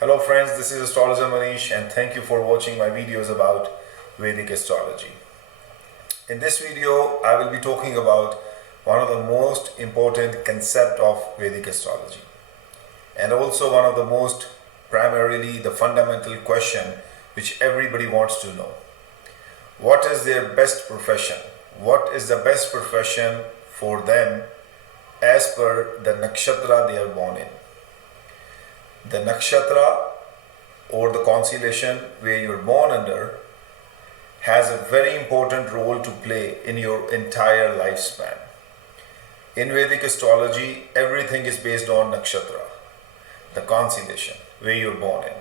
Hello friends, this is Astrologer Mohnish and thank you for watching my videos about Vedic Astrology. In this video, I will be talking about one of the most important concept of Vedic Astrology and also one of the most primarily the fundamental question which everybody wants to know. What is their best profession? What is the best profession for them as per the nakshatra they are born in? The nakshatra or the constellation where you're born under has a very important role to play in your entire lifespan. In Vedic astrology, everything is based on nakshatra, the constellation where you're born in.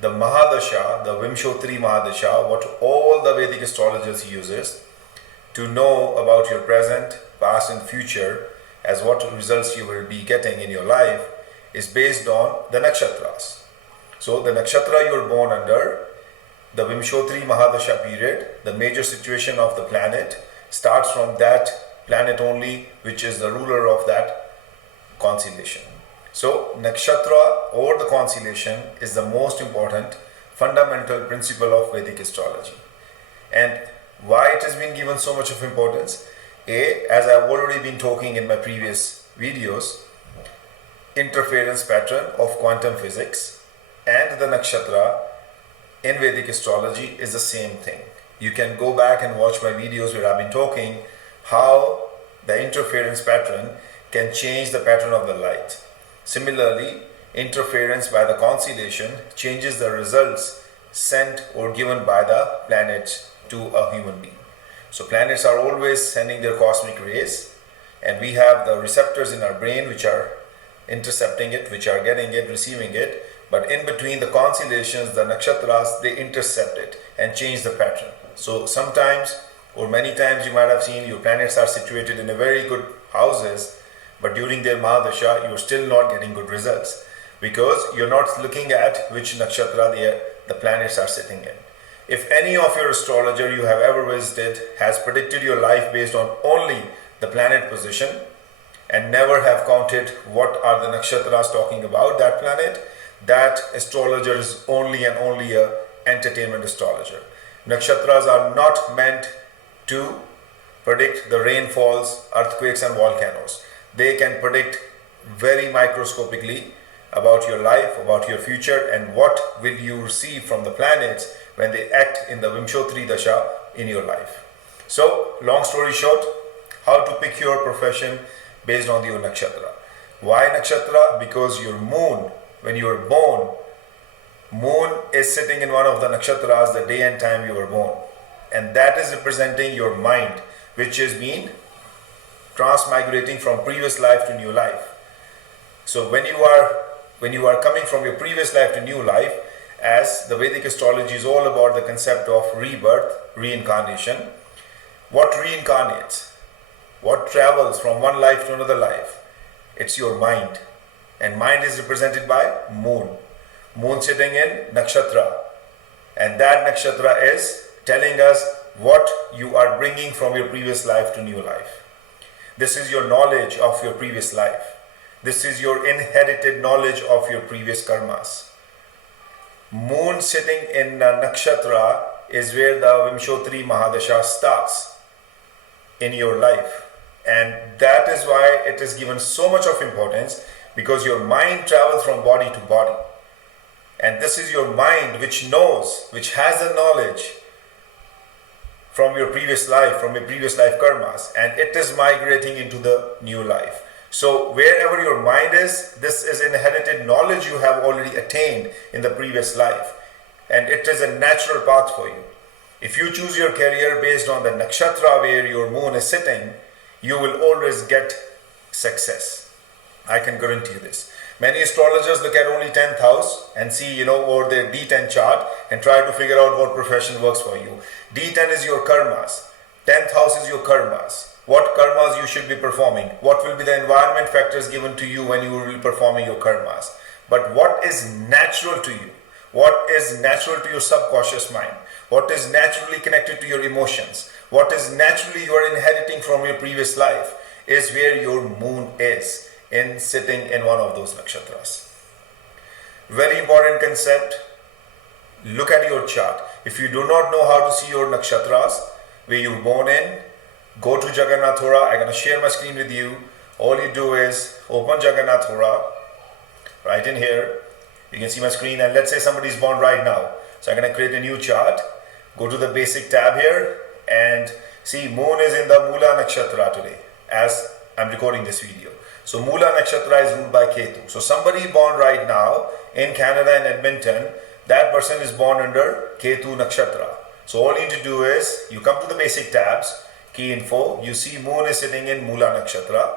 The Mahadasha, the Vimshotri Mahadasha, what all the Vedic astrologers uses to know about your present, past and future as what results you will be getting in your life is based on the nakshatras. So the nakshatra you are born under, the Vimshotri Mahadasha period, the major situation of the planet starts from that planet only, which is the ruler of that constellation. So nakshatra or the constellation is the most important fundamental principle of Vedic astrology. And why it has been given so much of importance? As I've already been talking in my previous videos, interference pattern of quantum physics and the nakshatra in Vedic astrology is the same thing. You can go back and watch my videos where I've been talking how the interference pattern can change the pattern of the light. Similarly, interference by the constellation changes the results sent or given by the planets to a human being. So planets are always sending their cosmic rays and we have the receptors in our brain which are intercepting it, which are getting it, receiving it, but in between the constellations, the nakshatras, they intercept it and change the pattern. So sometimes or many times you might have seen your planets are situated in a very good houses, but during their Mahadasha, you're still not getting good results because you're not looking at which nakshatra the planets are sitting in. If any of your astrologer you have ever visited has predicted your life based on only the planet position, and never have counted what are the nakshatras talking about that planet, that astrologer is only and only a entertainment astrologer. Nakshatras are not meant to predict the rainfalls, earthquakes and volcanoes. They can predict very microscopically about your life, about your future and what will you receive from the planets when they act in the Vimshotri Dasha in your life. So, long story short, how to pick your profession based on your nakshatra. Why nakshatra? Because your moon, when you are born, moon is sitting in one of the nakshatras the day and time you were born. And that is representing your mind, which is being transmigrating from previous life to new life. So when you are coming from your previous life to new life, as the Vedic astrology is all about the concept of rebirth, reincarnation, what reincarnates? What travels from one life to another life? It's your mind. And mind is represented by moon. Moon sitting in nakshatra. And that nakshatra is telling us what you are bringing from your previous life to new life. This is your knowledge of your previous life. This is your inherited knowledge of your previous karmas. Moon sitting in nakshatra is where the Vimshotri Mahadasha starts in your life. And that is why it is given so much of importance, because your mind travels from body to body. And this is your mind which knows, which has the knowledge from your previous life, karmas, and it is migrating into the new life. So wherever your mind is, this is inherited knowledge you have already attained in the previous life. And it is a natural path for you. If you choose your career based on the nakshatra where your moon is sitting, you will always get success. I can guarantee you this. Many astrologers look at only 10th house and see, or their D10 chart and try to figure out what profession works for you. D10 is your karmas. 10th house is your karmas. What karmas you should be performing. What will be the environment factors given to you when you will be performing your karmas. But what is natural to you? What is natural to your subconscious mind? What is naturally connected to your emotions? What is naturally you are inheriting from your previous life is where your moon is. in sitting in one of those nakshatras. Very important concept. Look at your chart. If you do not know how to see your nakshatras, where you were born in, go to Jagannath Hora. I'm going to share my screen with you. All you do is open Jagannath Hora, right in here. You can see my screen, and let's say somebody is born right now. So I'm going to create a new chart. Go to the basic tab here and see moon is in the Mula Nakshatra today as I'm recording this video. So Mula Nakshatra is ruled by Ketu. So somebody born right now in Canada in Edmonton, that person is born under Ketu Nakshatra. So all you need to do is you come to the basic tabs, key info, you see moon is sitting in Mula Nakshatra.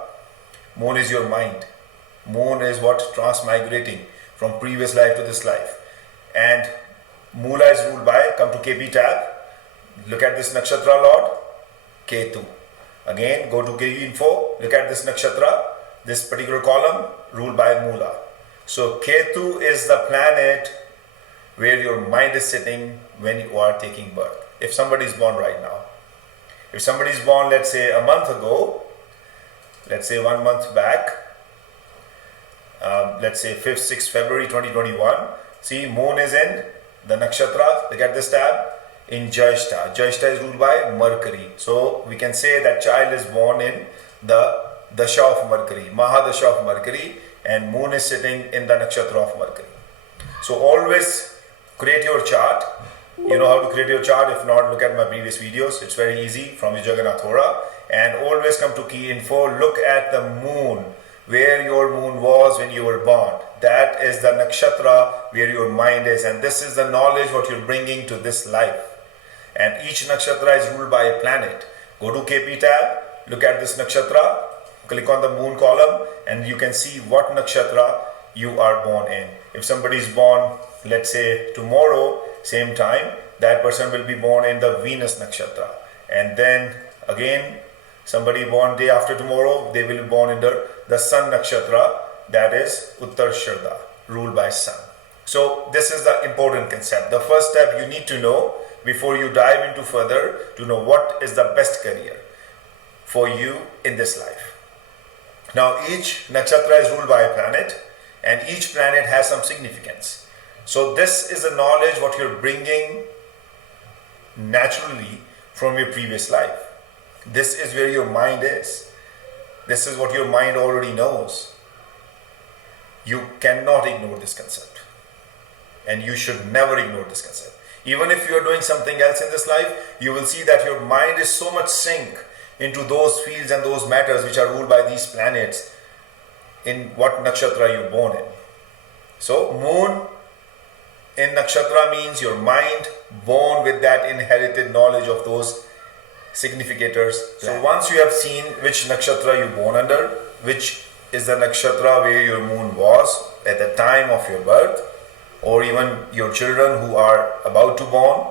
Moon is your mind. Moon is what transmigrating from previous life to this life. And Mula is ruled by, come to KP tab, look at this nakshatra lord, Ketu. Again, go to KP info, look at this nakshatra, this particular column, ruled by Mula. So Ketu is the planet where your mind is sitting when you are taking birth. If somebody is born right now. If somebody is born, let's say a month ago, let's say 1 month back, let's say 5th, 6th February 2021, see moon is in the nakshatra, look at this tab, in Jyeshta. Jyeshta is ruled by Mercury. So we can say that child is born in the Dasha of Mercury, Mahadasha of Mercury, and moon is sitting in the nakshatra of Mercury. So always create your chart. You know how to create your chart. If not, look at my previous videos. It's very easy from your Jagannath Hora. And always come to key info, look at the moon, where your moon was when you were born. That is the nakshatra where your mind is, and this is the knowledge what you're bringing to this life. And each nakshatra is ruled by a planet. Go to KP tab, look at this nakshatra, click on the moon column, and you can see what nakshatra you are born in. If somebody is born, let's say tomorrow, same time, that person will be born in the Venus nakshatra. And then again, somebody born day after tomorrow, they will be born in the Sun nakshatra, that is Uttarshada, ruled by Sun. So this is the important concept. The first step you need to know before you dive into further, to know what is the best career for you in this life. Now each nakshatra is ruled by a planet, and each planet has some significance. So this is the knowledge what you're bringing naturally from your previous life. This is where your mind is. This is what your mind already knows. You cannot ignore this concept. And you should never ignore this concept. Even if you are doing something else in this life, you will see that your mind is so much synced into those fields and those matters which are ruled by these planets in what nakshatra you're born in. So moon in nakshatra means your mind born with that inherited knowledge of those significators. So once you have seen which nakshatra you born under, which is the nakshatra where your moon was at the time of your birth, or even your children who are about to born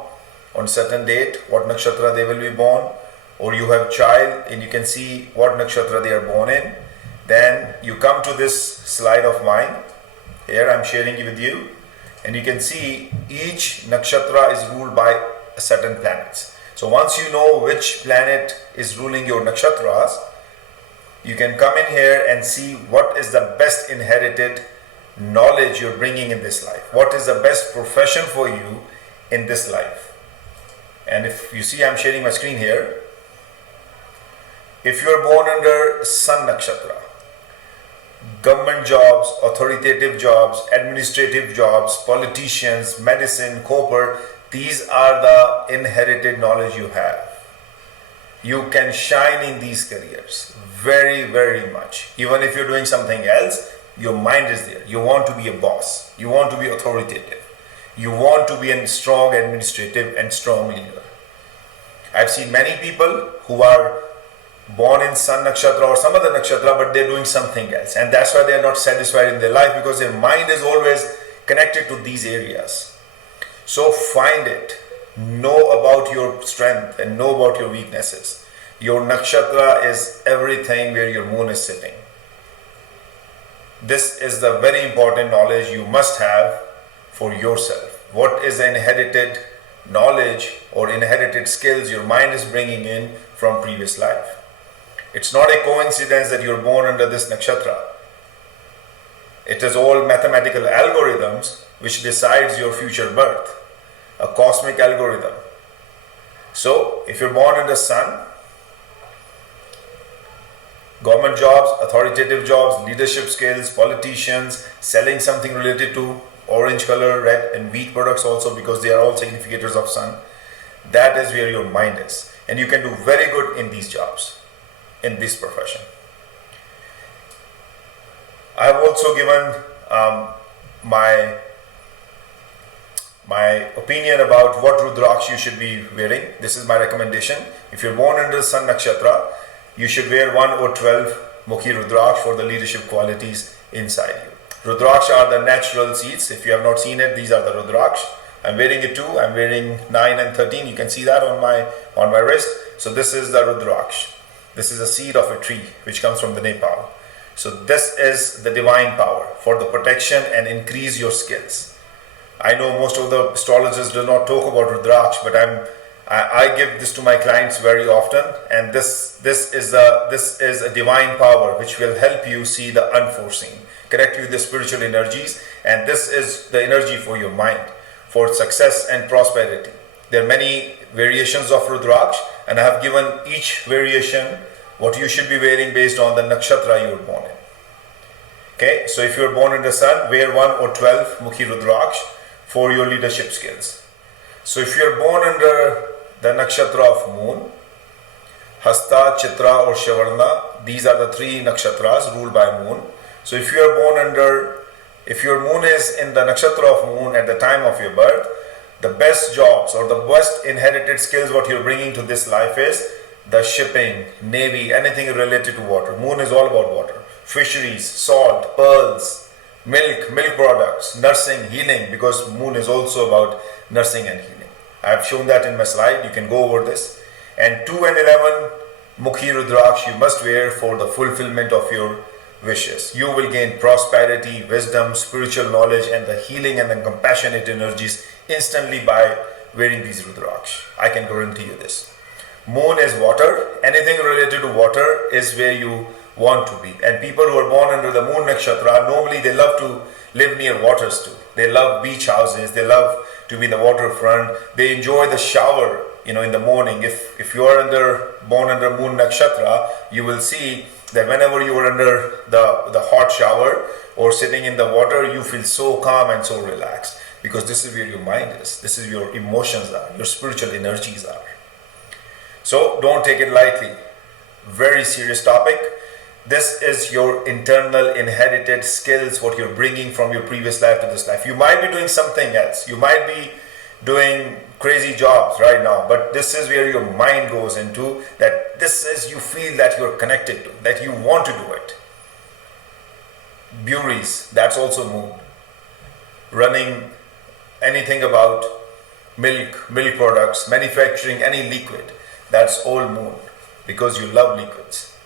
on certain date, what nakshatra they will be born, or you have child and you can see what nakshatra they are born in, then you come to this slide of mine. Here I'm sharing it with you, and you can see each nakshatra is ruled by certain planets. So once you know which planet is ruling your nakshatras, you can come in here and see what is the best inherited knowledge you're bringing in this life. What is the best profession for you in this life? And if you see, I'm sharing my screen here. If you are born under Sun Nakshatra, government jobs, authoritative jobs, administrative jobs, politicians, medicine, copper, these are the inherited knowledge you have. You can shine in these careers very, very much. Even if you're doing something else, your mind is there. You want to be a boss. You want to be authoritative. You want to be a strong administrative and strong leader. I've seen many people who are born in Sun Nakshatra or some other Nakshatra, but they're doing something else. And that's why they're not satisfied in their life, because their mind is always connected to these areas. So find it. Know about your strength and know about your weaknesses. Your Nakshatra is everything where your moon is sitting. This is the very important knowledge you must have for yourself. What is the inherited knowledge or inherited skills your mind is bringing in from previous life? It's not a coincidence that you're born under this nakshatra. It is all mathematical algorithms which decides your future birth, a cosmic algorithm. So, if you're born in the sun, government jobs, authoritative jobs, leadership skills, politicians, selling something related to orange color, red and wheat products also, because they are all significators of sun. That is where your mind is. And you can do very good in these jobs, in this profession. I have also given my opinion about what Rudraksha you should be wearing. This is my recommendation. If you're born under the Sun Nakshatra, you should wear 1 or 12 Mukhi Rudraksha for the leadership qualities inside you. Rudraksha are the natural seeds. If you have not seen it, these are the Rudraksha. I'm wearing it too. I'm wearing 9 and 13. You can see that on my wrist. So this is the Rudraksha. This is a seed of a tree which comes from the Nepal. So this is the divine power for the protection and increase your skills. I know most of the astrologers do not talk about Rudraksha, but I give this to my clients very often, and this is a divine power which will help you see the unforeseen, connect you with the spiritual energies, and this is the energy for your mind, for success and prosperity. There are many variations of Rudraksha, and I have given each variation what you should be wearing based on the nakshatra you were born in. Okay, so if you are born in the sun, wear 1 or 12 Mukhi Rudraksha for your leadership skills. So if you are born under the nakshatra of moon, Hasta, Chitra or Shavarna, these are the 3 nakshatras ruled by moon. So if you are born under, if your moon is in the nakshatra of moon at the time of your birth, the best jobs or the best inherited skills what you're bringing to this life is the shipping, navy, anything related to water. Moon is all about water. Fisheries, salt, pearls, milk products, nursing, healing, because moon is also about nursing and healing. I have shown that in my slide. You can go over this. And 2 and 11 Mukhi Rudraksha you must wear for the fulfillment of your wishes. You will gain prosperity, wisdom, spiritual knowledge, and the healing and the compassionate energies instantly by wearing these Rudraksha. I can guarantee you this. Moon is water. Anything related to water is where you want to be. And people who are born under the moon nakshatra, normally they love to live near waters too. They love beach houses. They love to be in the waterfront. They enjoy the shower, in the morning. If you are born under moon nakshatra, you will see that whenever you are under the hot shower or sitting in the water, you feel so calm and so relaxed, because this is where your mind is. This is where your emotions are, your spiritual energies are. So don't take it lightly. Very serious topic. This is your internal inherited skills, what you're bringing from your previous life to this life. You might be doing something else. You might be doing crazy jobs right now, but this is where your mind goes into, that this is, you feel that you're connected to, that you want to do it. Breweries, that's also moon. Running anything about milk products, manufacturing any liquid, that's all moon, because you love liquids.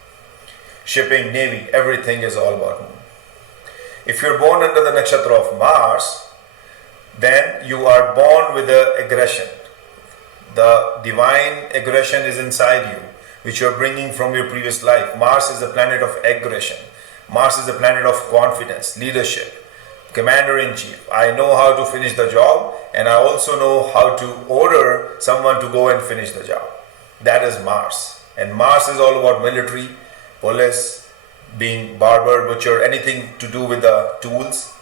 Shipping, navy, everything is all about moon. If you're born under the nakshatra of Mars, then you are born with the aggression. The divine aggression is inside you, which you're bringing from your previous life. Mars is the planet of aggression. Mars is the planet of confidence, leadership, commander-in-chief. I know how to finish the job, and I also know how to order someone to go and finish the job. That is Mars. And Mars is all about military, police, being barber, butcher, anything to do with the tools,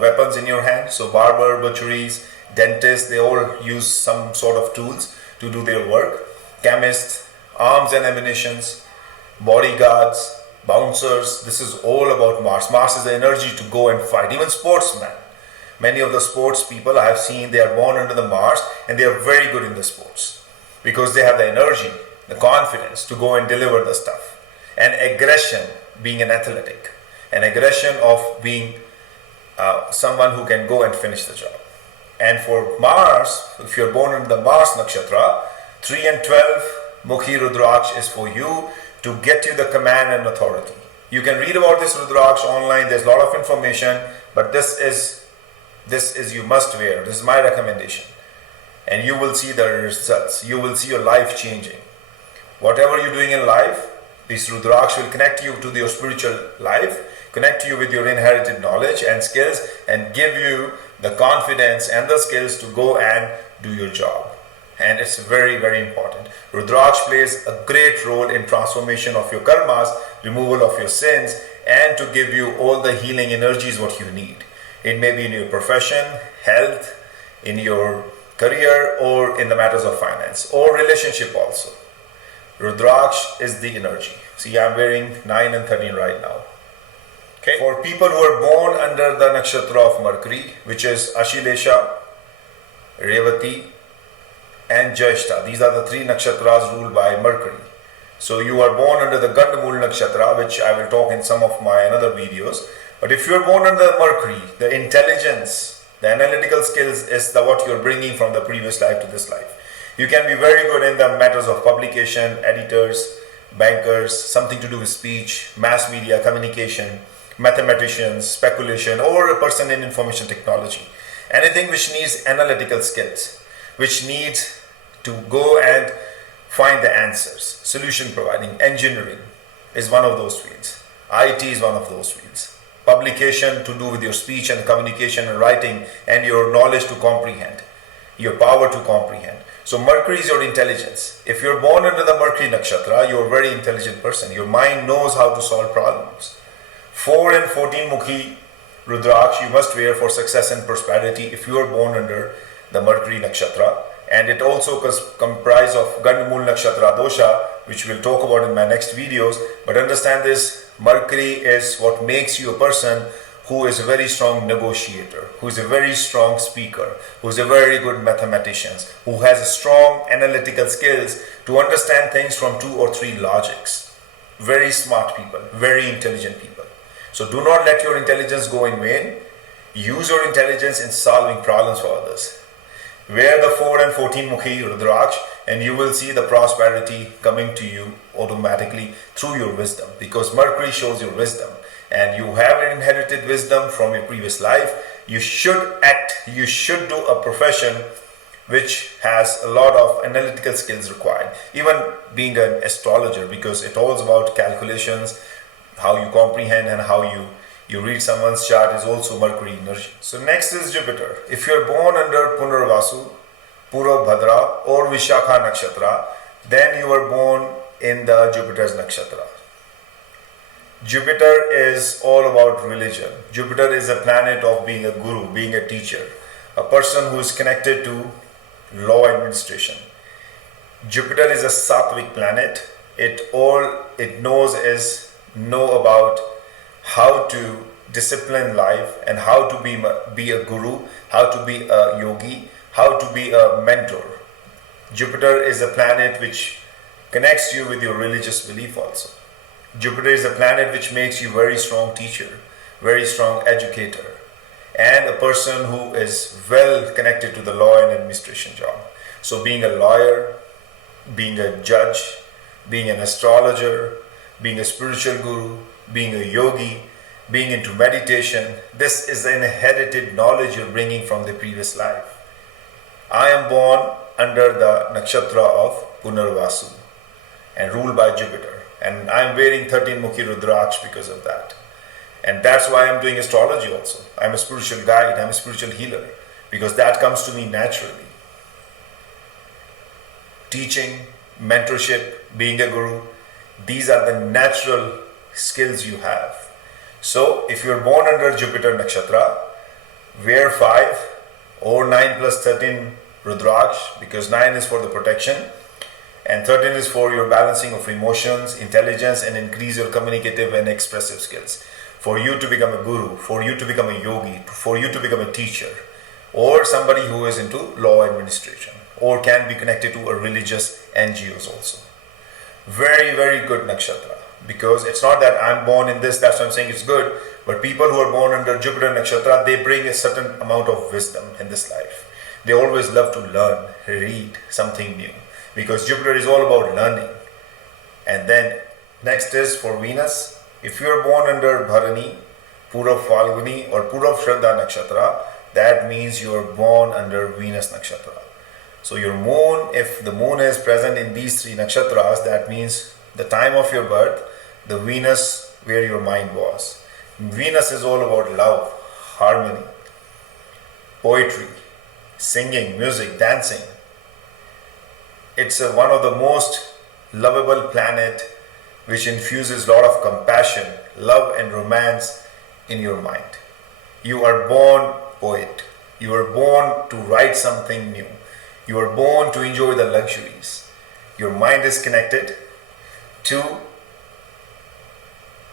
weapons in your hand. So barber, butcheries, dentists, they all use some sort of tools to do their work. Chemists, arms and ammunitions, bodyguards, bouncers, this is all about Mars. Mars is the energy to go and fight. Even sportsmen. Many of the sports people I have seen, they are born under the Mars, and they are very good in the sports, because they have the energy, the confidence to go and deliver the stuff. And aggression, being an athletic, an aggression of being someone who can go and finish the job. And for Mars, if you're born in the Mars nakshatra, 3 and 12 Mukhi Rudraksha is for you to get you the command and authority. You can read about this Rudraksha online. There's a lot of information, but this is you must wear. This is my recommendation, and you will see the results. You will see your life changing. Whatever you're doing in life, this Rudraksha will connect you to your spiritual life, connect you with your inherited knowledge and skills, and give you the confidence and the skills to go and do your job. And it's very, very important. Rudraksha plays a great role in transformation of your karmas, removal of your sins, and to give you all the healing energies what you need. It may be in your profession, health, in your career, or in the matters of finance or relationship also. Rudraksha is the energy. See, I'm wearing 9 and 13 right now. Okay. For people who are born under the nakshatra of Mercury, which is Ashilesha, Revati, and Jyeshta. These are the 3 nakshatras ruled by Mercury. So you are born under the Gandamul nakshatra, which I will talk in some of my another videos. But if you are born under Mercury, the intelligence, the analytical skills is what you are bringing from the previous life to this life. You can be very good in the matters of publication, editors, bankers, something to do with speech, mass media, communication, mathematicians, speculation, or a person in information technology. Anything which needs analytical skills, which needs to go and find the answers. Solution providing, engineering is one of those fields. IT is one of those fields. Publication to do with your speech and communication and writing and your knowledge to comprehend, your power to comprehend. So Mercury is your intelligence. If you're born under the Mercury nakshatra, you're a very intelligent person. Your mind knows how to solve problems. 4 and 14 Mukhi Rudraksha you must wear for success and prosperity if you are born under the Mercury nakshatra. And it also comprises of Gandamul nakshatra dosha, which we'll talk about in my next videos. But understand this, Mercury is what makes you a person who is a very strong negotiator, who is a very strong speaker, who is a very good mathematician, who has a strong analytical skills to understand things from 2 or 3 logics. Very smart people, very intelligent people. So do not let your intelligence go in vain. Use your intelligence in solving problems for others. Wear the 4 and 14 Mukhi Rudraksha and you will see the prosperity coming to you automatically through your wisdom, because Mercury shows your wisdom and you have an inherited wisdom from your previous life. You should act, you should do a profession which has a lot of analytical skills required. Even being an astrologer, because it all is about calculations, how you comprehend and how you read someone's chart is also Mercury energy. So next is Jupiter. If you are born under Punarvasu, Purabhadra or Vishakha nakshatra, then you are born in the Jupiter's nakshatra. Jupiter is all about religion. Jupiter is a planet of being a guru, being a teacher, a person who is connected to law administration. Jupiter is a Sattvic planet. All it knows is know about how to discipline life and how to be a guru, how to be a yogi, how to be a mentor. Jupiter is a planet which connects you with your religious belief also. Jupiter is a planet which makes you very strong teacher, very strong educator, and a person who is well connected to the law and administration job. So being a lawyer, being a judge, being an astrologer, being a spiritual guru, being a yogi, being into meditation, this is an inherited knowledge you're bringing from the previous life. I am born under the nakshatra of Punarvasu and ruled by Jupiter. And I'm wearing 13 Mukhi Rudraksha because of that. And that's why I'm doing astrology also. I'm a spiritual guide, I'm a spiritual healer, because that comes to me naturally. Teaching, mentorship, being a guru, these are the natural skills you have. So if you're born under Jupiter nakshatra, wear 5 or 9 plus 13 Rudraksha, because 9 is for the protection and 13 is for your balancing of emotions, intelligence, and increase your communicative and expressive skills. For you to become a guru, for you to become a yogi, for you to become a teacher, or somebody who is into law administration, or can be connected to a religious NGOs also. Very, very good nakshatra, because it's not that I'm born in this, that's why I'm saying it's good, but people who are born under Jupiter nakshatra, they bring a certain amount of wisdom in this life. They always love to learn, read something new, because Jupiter is all about learning. And then next is for Venus. If you are born under Bharani, Purav Falguni or Purav Shraddha nakshatra, that means you are born under Venus nakshatra. So your moon, if the moon is present in these 3 nakshatras, that means the time of your birth, the Venus where your mind was. Venus is all about love, harmony, poetry, singing, music, dancing. It's one of the most lovable planet which infuses a lot of compassion, love and romance in your mind. You are born poet. You are born to write something new. You are born to enjoy the luxuries. Your mind is connected to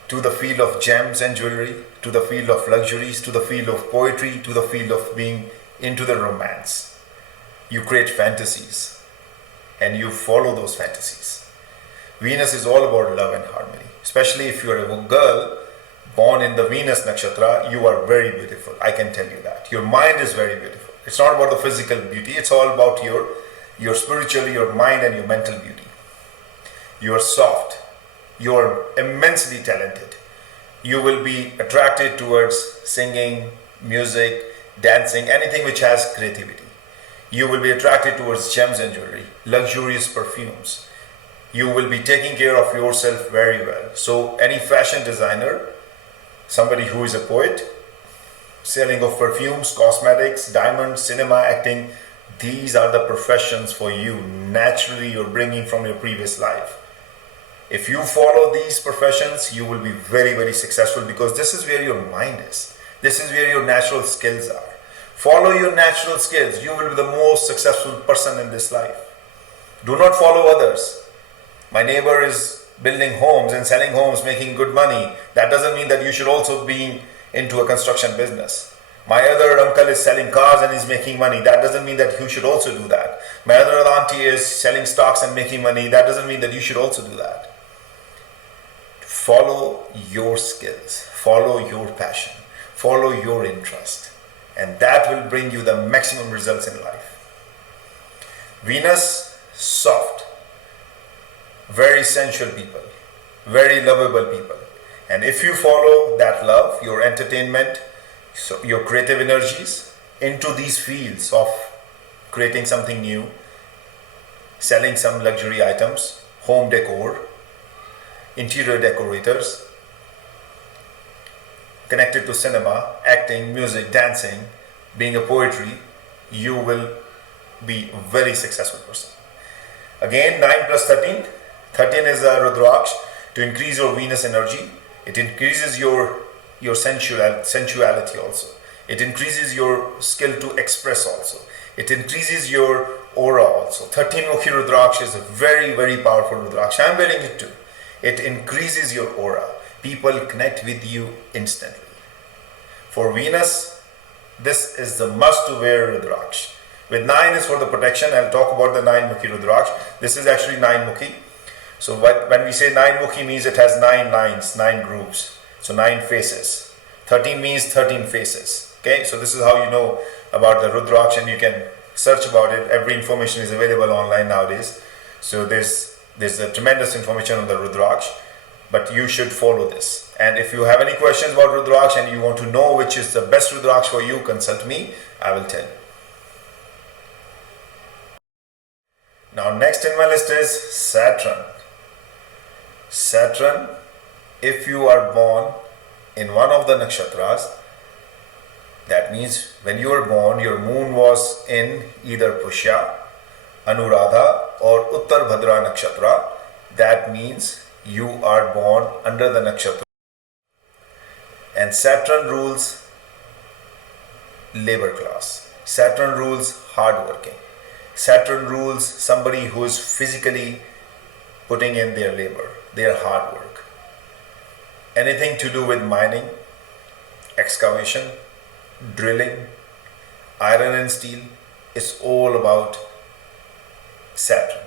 the field of gems and jewelry, to the field of luxuries, to the field of poetry, to the field of being into the romance. You create fantasies and you follow those fantasies. Venus is all about love and harmony. Especially if you are a girl born in the Venus Nakshatra, you are very beautiful. I can tell you that. Your mind is very beautiful. It's not about the physical beauty. It's all about your spiritual, your mind and your mental beauty. You are soft. You are immensely talented. You will be attracted towards singing, music, dancing, anything which has creativity. You will be attracted towards gems and jewelry, luxurious perfumes. You will be taking care of yourself very well. So any fashion designer, somebody who is a poet, selling of perfumes, cosmetics, diamonds, cinema, acting, these are the professions for you. Naturally, you're bringing from your previous life. If you follow these professions, you will be very, very successful because this is where your mind is. This is where your natural skills are. Follow your natural skills. You will be the most successful person in this life. Do not follow others. My neighbor is building homes and selling homes, making good money. That doesn't mean that you should also be into a construction business. My other uncle is selling cars and is making money. That doesn't mean that you should also do that. My other auntie is selling stocks and making money. That doesn't mean that you should also do that. Follow your skills, follow your passion, follow your interest, and that will bring you the maximum results in life. Venus, soft, very sensual people, very lovable people. And if you follow that love, your entertainment, so your creative energies into these fields of creating something new, selling some luxury items, home decor, interior decorators, connected to cinema, acting, music, dancing, being a poetry, you will be a very successful person. Again, 9 plus 13. 13 is a Rudraksha to increase your Venus energy. It increases your sensuality also. It increases your skill to express also. It increases your aura also. 13 Mukhi Rudraksha is a very, very powerful Rudraksha. I am wearing it too. It increases your aura. People connect with you instantly. For Venus, this is the must to wear Rudraksha. With 9 is for the protection. I'll talk about the 9 Mukhi Rudraksha. This is actually 9 Mukhi. So when we say 9 Mukhi means it has 9 lines, 9 grooves. So 9 faces. 13 means 13 faces. Okay, so this is how you know about the Rudraksha, and you can search about it. Every information is available online nowadays. So there's a tremendous information on the Rudraksha, but you should follow this. And if you have any questions about Rudraksha and you want to know which is the best Rudraksha for you, consult me. I will tell you. Now next in my list is Saturn. Saturn, if you are born in one of the nakshatras, that means when you were born, your moon was in either Pushya, Anuradha or Uttar Bhadra nakshatra. That means you are born under the nakshatra. And Saturn rules labor class. Saturn rules hard working. Saturn rules somebody who is physically putting in their labor, their hard work. Anything to do with mining, excavation, drilling, iron and steel is all about Saturn.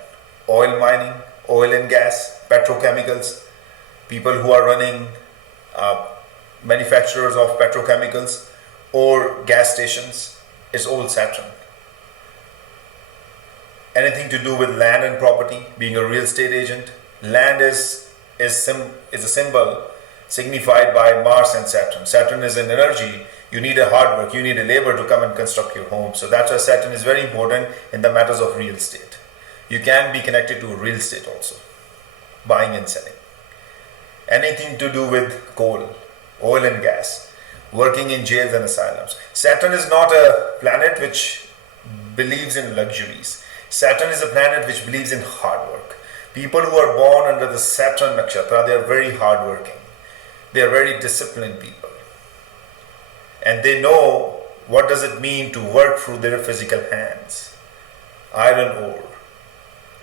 Oil mining, oil and gas, petrochemicals, people who are running manufacturers of petrochemicals or gas stations, it's all Saturn. Anything to do with land and property, being a real estate agent, land is a symbol signified by Mars and Saturn. Saturn is an energy. You need a hard work, you need a labor to come and construct your home. So that's why Saturn is very important in the matters of real estate. You can be connected to real estate also, buying and selling. Anything to do with coal, oil and gas, working in jails and asylums. Saturn is not a planet which believes in luxuries. Saturn is a planet which believes in hard work. People who are born under the Saturn Nakshatra, they are very hardworking. They are very disciplined people. And they know what does it mean to work through their physical hands. Iron ore,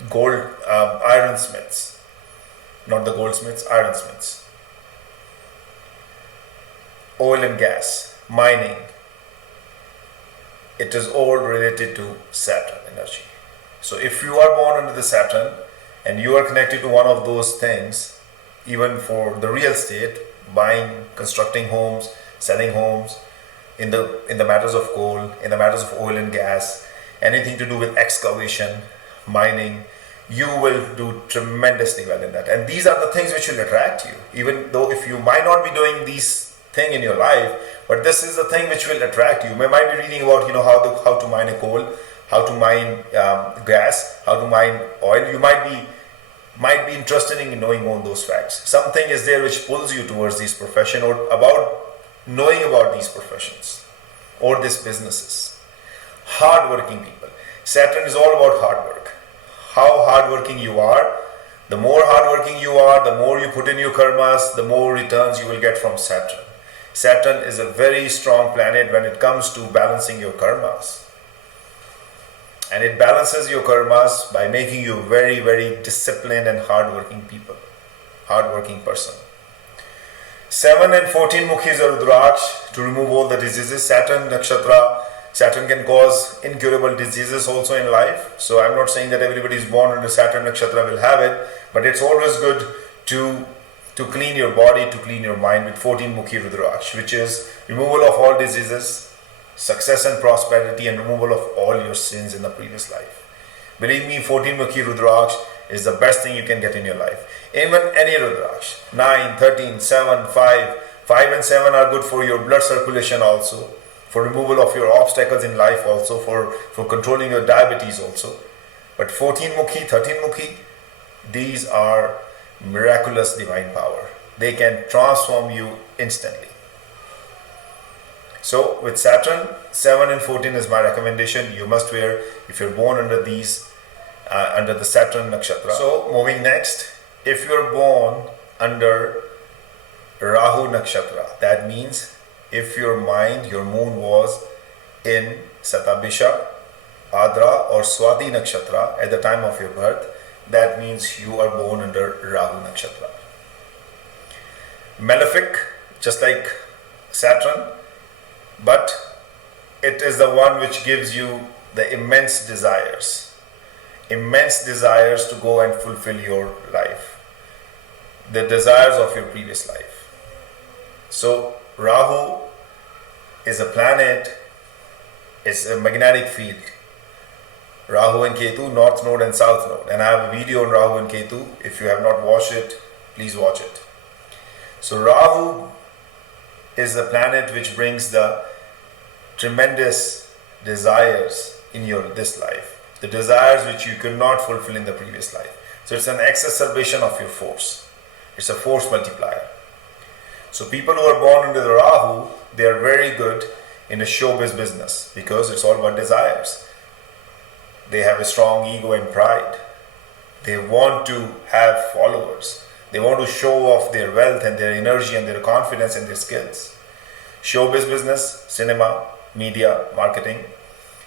gold, ironsmiths, not the goldsmiths, ironsmiths. Oil and gas, mining. It is all related to Saturn energy. So if you are born under the Saturn and you are connected to one of those things, even for the real estate, buying, constructing homes, selling homes, in the matters of coal, in the matters of oil and gas, anything to do with excavation, mining, you will do tremendously well in that. And these are the things which will attract you, even though if you might not be doing these thing in your life, but this is the thing which will attract you. You might be reading about how to mine a coal, how to mine gas, how to mine oil. You might be interested in knowing all those facts. Something is there which pulls you towards this profession or about knowing about these professions or these businesses. Hardworking people. Saturn is all about hard work. How hardworking you are, the more hardworking you are, the more you put in your karmas, the more returns you will get from Saturn. Saturn is a very strong planet when it comes to balancing your karmas. And it balances your karmas by making you very, very disciplined and hardworking people. Hardworking person. 7 and 14 Mukhi is a Rudraksha to remove all the diseases. Saturn Nakshatra, Saturn can cause incurable diseases also in life. So I'm not saying that everybody is born under Saturn Nakshatra will have it, but it's always good to clean your body, to clean your mind with 14 Mukhi Rudraksha, which is removal of all diseases, success and prosperity, and removal of all your sins in the previous life. Believe me, 14 Mukhi Rudraksha is the best thing you can get in your life. Even any Rudraksha, 9, 13, 7, 5 and 7 are good for your blood circulation also, for removal of your obstacles in life also, for controlling your diabetes also. But 14 Mukhi, 13 Mukhi, these are miraculous divine power. They can transform you instantly. So with Saturn, 7 and 14 is my recommendation. You must wear if you're born under these, under the Saturn Nakshatra. So moving next, if you're born under Rahu Nakshatra, that means if your mind, your moon was in Satabisha, Adra or Swati Nakshatra at the time of your birth, that means you are born under Rahu Nakshatra. Malefic, just like Saturn, but it is the one which gives you the immense desires to go and fulfill your life, the desires of your previous life. So Rahu is a planet, it's a magnetic field. Rahu and Ketu, North Node and South Node. And I have a video on Rahu and Ketu. If you have not watched it, please watch it. So Rahu is the planet which brings the tremendous desires in this life. The desires which you could not fulfill in the previous life. So it's an exacerbation of your force. It's a force multiplier. So people who are born under the Rahu, they are very good in a showbiz business because it's all about desires. They have a strong ego and pride. They want to have followers. They want to show off their wealth and their energy and their confidence and their skills. Showbiz business, cinema, media, marketing,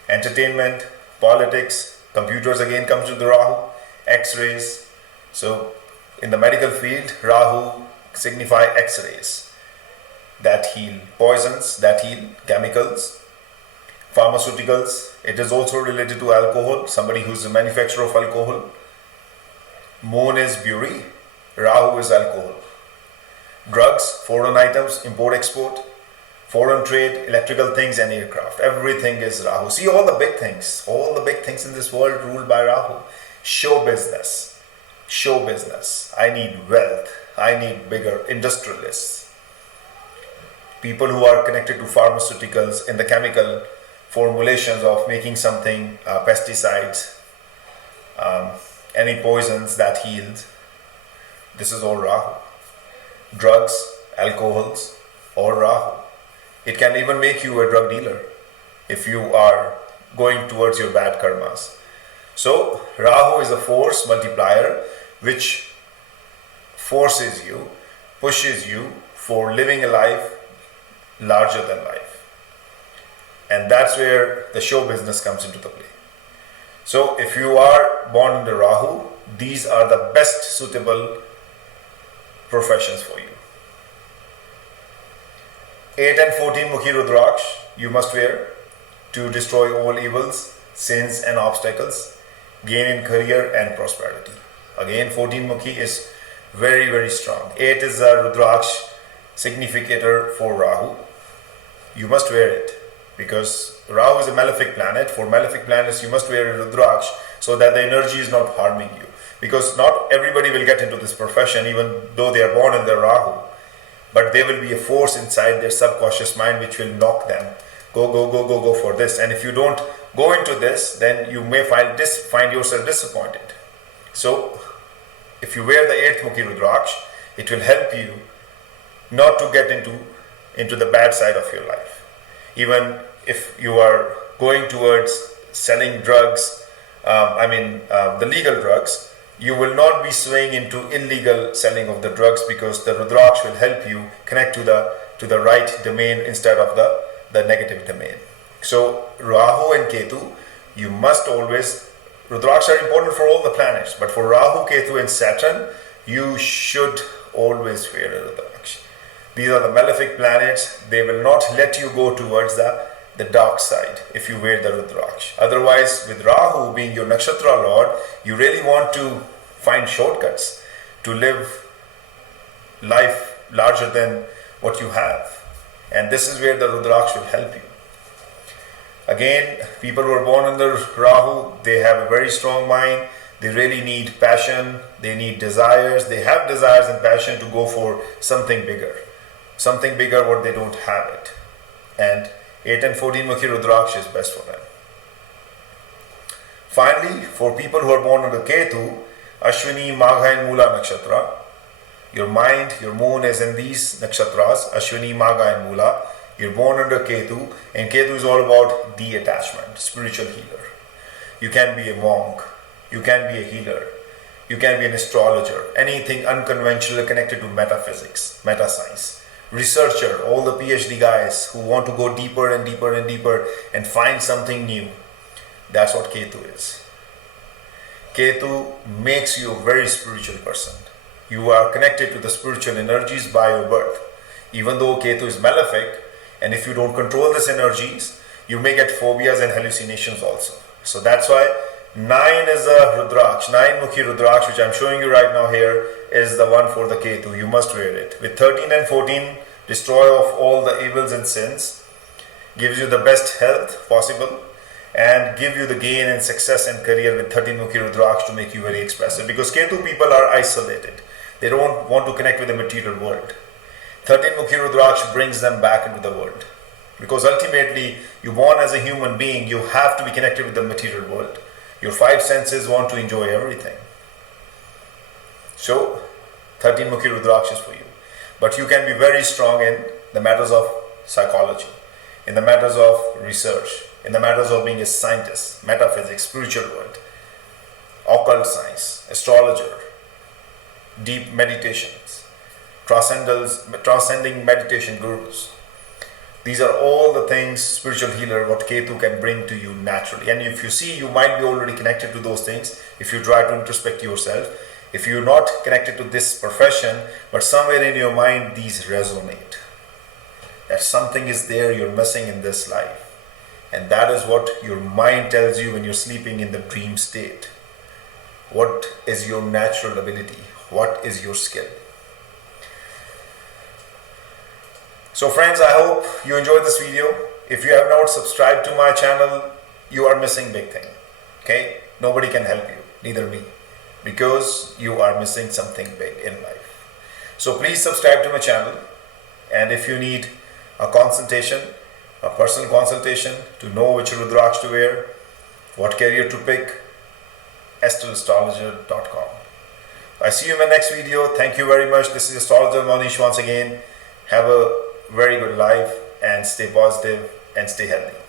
entertainment, politics, computers again comes to the Rahu, X-rays. So in the medical field, Rahu signify X-rays that heal poisons, that heal chemicals, pharmaceuticals. It is also related to alcohol, somebody who is a manufacturer of alcohol. Moon is Buri, Rahu is alcohol. Drugs, foreign items, import-export, foreign trade, electrical things and aircraft. Everything is Rahu. See all the big things in this world ruled by Rahu. Show business. I need wealth. I need bigger industrialists. People who are connected to pharmaceuticals in the chemical formulations of making something, pesticides, any poisons that healed. This is all Rahu. Drugs, alcohols, or Rahu. It can even make you a drug dealer if you are going towards your bad karmas. So Rahu is a force multiplier which forces you, pushes you for living a life larger than life. And that's where the show business comes into the play. So if you are born under Rahu, these are the best suitable professions for you. 8 and 14 Mukhi Rudraksha you must wear to destroy all evils, sins and obstacles, gain in career and prosperity. Again, 14 Mukhi is very, very strong. 8 is a Rudraksha significator for Rahu. You must wear it because Rahu is a malefic planet. For malefic planets, you must wear a Rudraksha so that the energy is not harming you. Because not everybody will get into this profession even though they are born in their Rahu. But there will be a force inside their subconscious mind which will knock them. Go for this. And if you don't go into this, then you may find yourself disappointed. So, if you wear the 8th Mukhi Rudraksha, it will help you not to get into the bad side of your life. Even if you are going towards selling drugs, the legal drugs, you will not be swaying into illegal selling of the drugs because the Rudraksha will help you connect to the right domain instead of the negative domain. So Rahu and Ketu, you must always, Rudraksha are important for all the planets, but for Rahu, Ketu and Saturn, you should always wear a Rudraksha. These are the malefic planets. They will not let you go towards the dark side if you wear the Rudraksha. Otherwise, with Rahu being your Nakshatra Lord, you really want to find shortcuts to live life larger than what you have. And this is where the Rudraksha will help you. Again, people who are born under Rahu, they have a very strong mind. They really need passion. They need desires. They have desires and passion to go for something bigger. Something bigger what they don't have it. And 8 and 14 Mukhi Rudraksha is best for them. Finally, for people who are born under Ketu, Ashwini, Magha and Mula Nakshatra, your mind, your moon is in these nakshatras, Ashwini, Magha and Mula. You're born under Ketu, and Ketu is all about detachment, spiritual healer. You can be a monk, you can be a healer, you can be an astrologer, anything unconventional connected to metaphysics, metascience. Researcher, all the PhD guys who want to go deeper and deeper and deeper and find something new. That's what Ketu is. Ketu makes you a very spiritual person. You are connected to the spiritual energies by your birth. Even though Ketu is malefic, and if you don't control these energies, you may get phobias and hallucinations also. So that's why 9 is a Rudraksha, 9 Mukhi Rudraksha, which I'm showing you right now here, is the one for the Ketu. You must wear it. With 13 and 14, destroy of all the evils and sins, gives you the best health possible, and give you the gain and success and career with 13 Mukhi Rudraksha to make you very expressive. Because Ketu people are isolated. They don't want to connect with the material world. 13 Mukhi Rudraksha brings them back into the world. Because ultimately, you're born as a human being, you have to be connected with the material world. Your 5 senses want to enjoy everything. So, 13 Mukhi Rudraksha is for you. But you can be very strong in the matters of psychology, in the matters of research, in the matters of being a scientist, metaphysics, spiritual world, occult science, astrologer, deep meditations, transcending meditation gurus. These are all the things, spiritual healer, what Ketu can bring to you naturally. And if you see, you might be already connected to those things if you try to introspect yourself. If you're not connected to this profession, but somewhere in your mind these resonate. That something is there you're missing in this life. And that is what your mind tells you when you're sleeping in the dream state. What is your natural ability? What is your skill? So friends, I hope you enjoyed this video. If you have not subscribed to my channel, you are missing big thing. Okay? Nobody can help you, neither me. Because you are missing something big in life. So please subscribe to my channel. And if you need a consultation, a personal consultation to know which Rudraksha to wear, what career to pick, astrologer.com. I see you in my next video. Thank you very much. This is Astrologer Mohnish once again. Have a very good life and stay positive and stay healthy.